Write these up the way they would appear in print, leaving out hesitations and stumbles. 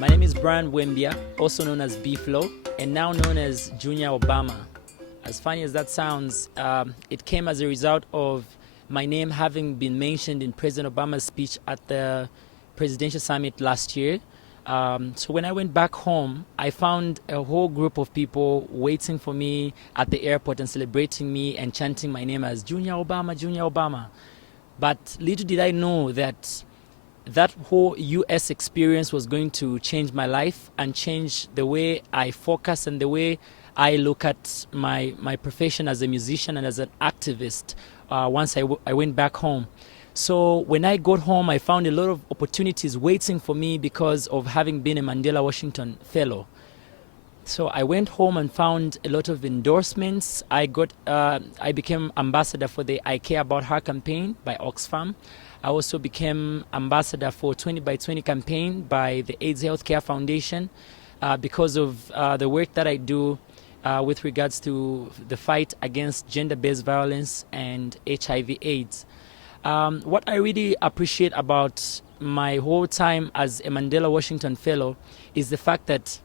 My name is Brian Wembia, also known as B-Flow, and now known as Junior Obama. As funny as that sounds, it came as a result of my name having been mentioned in President Obama's speech at the presidential summit last year. So when I went back home, I found a whole group of people waiting for me at the airport and celebrating me and chanting my name as Junior Obama, Junior Obama. But little did I know that that whole US experience was going to change my life and change the way I focus and the way I look at my profession as a musician and as an activist once I went back home. So when I got home, I found a lot of opportunities waiting for me because of having been a Mandela Washington Fellow. So I went home and found a lot of endorsements. I became ambassador for the I Care About Her campaign by Oxfam. I also became ambassador for 20 by 20 campaign by the AIDS Healthcare Foundation because of the work that I do with regards to the fight against gender-based violence and HIV/AIDS. What I really appreciate about my whole time as a Mandela Washington Fellow is the fact that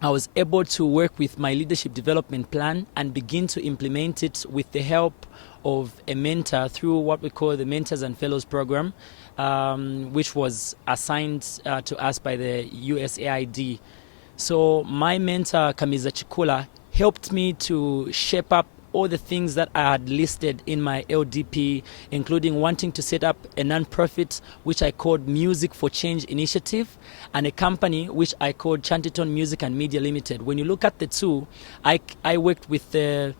I was able to work with my leadership development plan and begin to implement it with the help of a mentor through what we call the Mentors and Fellows program, which was assigned to us by the USAID. So my mentor, Kamiza Chikula, helped me to shape up all the things that I had listed in my LDP, including wanting to set up a non-profit which I called Music for Change Initiative, and a company which I called Chantiton Music and Media Limited. When you look at the two, I worked with the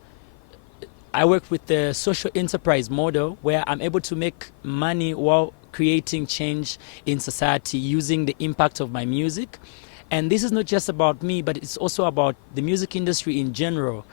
social enterprise model where I'm able to make money while creating change in society using the impact of my music. And this is not just about me, but it's also about the music industry in general.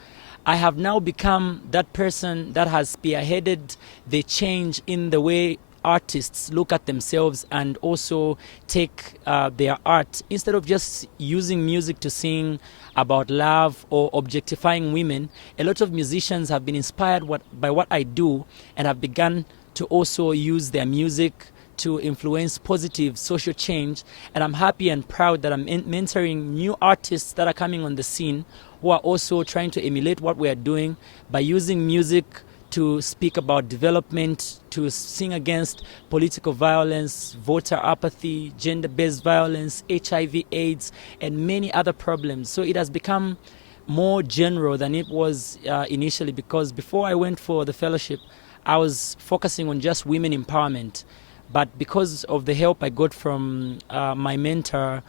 I have now become that person that has spearheaded the change in the way artists look at themselves and also take their art. Instead of just using music to sing about love or objectifying women, a lot of musicians have been inspired by what I do and have begun to also use their music to influence positive social change. And I'm happy and proud that I'm mentoring new artists that are coming on the scene who are also trying to emulate what we are doing by using music to speak about development, to sing against political violence, voter apathy, gender-based violence, HIV/AIDS, and many other problems. So it has become more general than it was initially, because before I went for the fellowship, I was focusing on just women empowerment. But because of the help I got from my mentor,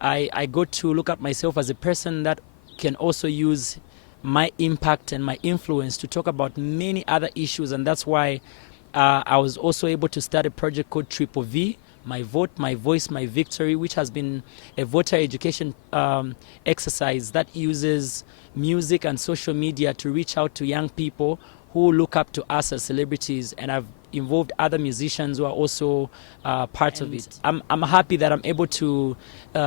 I got to look at myself as a person that can also use my impact and my influence to talk about many other issues. And that's why I was also able to start a project called Triple V, My Vote, My Voice, My Victory, which has been a voter education exercise that uses music and social media to reach out to young people who look up to us as celebrities, and I've involved other musicians who are also part of it. I'm happy that I'm able to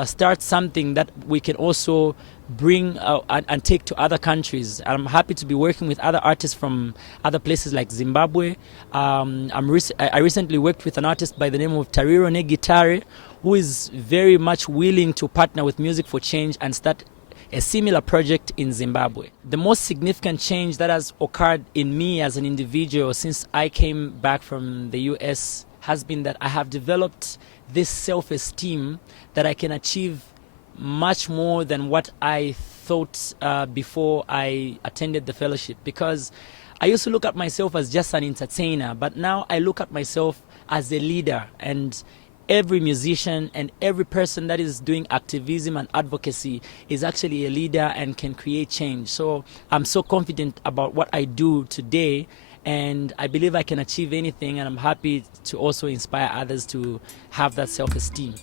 start something that we can also bring and take to other countries. I'm happy to be working with other artists from other places like Zimbabwe. I recently worked with an artist by the name of Tariro Negitare, who is very much willing to partner with Music for Change and start a similar project in Zimbabwe. The most significant change that has occurred in me as an individual since I came back from the US has been that I have developed this self-esteem that I can achieve much more than what I thought before I attended the fellowship, because I used to look at myself as just an entertainer, but now I look at myself as a leader, and every musician and every person that is doing activism and advocacy is actually a leader and can create change. So I'm so confident about what I do today, and I believe I can achieve anything, and I'm happy to also inspire others to have that self-esteem.